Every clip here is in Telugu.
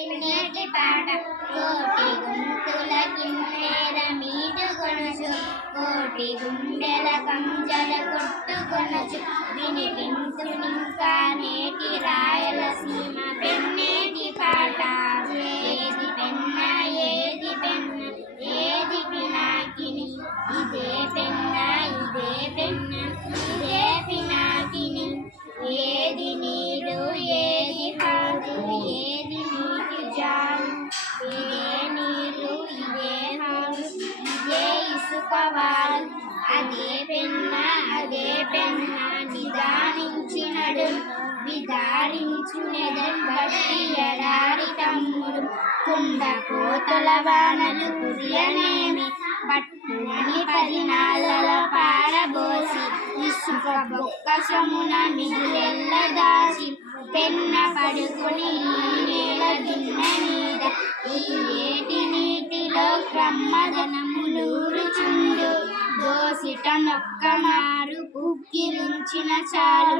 పెన్నటి పాట కోటి గొంతుల కిన్నెర మీటుకొనుచు కోటి గుండెల కంజల కొట్టుకొనుచు వినిపించునింకా నేటి రాయలసీమ పెన్నేటి పాట. ఏది పెన్న ఏది పెన్న ఏది పినాకిని ఇదే పెన్న ఇదే పెన్న ఇదే పినాకిని ఏది నీరు ఏది కాదు ఏది నీటి జాలు ఇదే నీరు ఇదే హాలు ఇదే ఇసుక వాలు అదే పెన్న నిదానించినడు విదారించునెదన్ బట్టి ఎడారి తమ్ముడు కుండ కోతల వానలు కురియనేమి పట్టునని 10 నాళ్ళల పారబోసి ఇసుక బొక్కసమున మిగిలెల్ల దాచి పెన్న పడుకుని నేల గిన్నె మీద ఈ ఏటి నీటిలో క్రమ్మదనములూరుచుండు దోసిట నొక్క మారు పుక్కిరించిన చాలు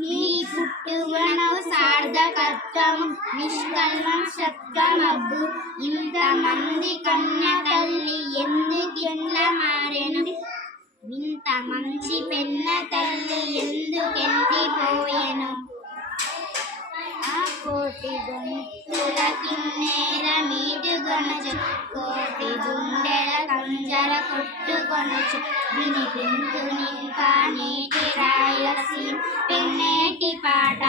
నీ పుట్టువనవు సార్థకత్వము నిష్కల్మషత్వమబ్బు ఇంతమంది కన్న తల్లి ఎందుకింత మారెను ఇంత మంచి పెన్న తల్లి ఎందుకెందిపోయెను కోటి గొంతుల కిన్నెర మీటుకొనుచు కోటి గుండెల కంజర కొట్టుకొనుచు వినిపించునింకా నేటి రాయలసీమ పెన్నేటి పాట.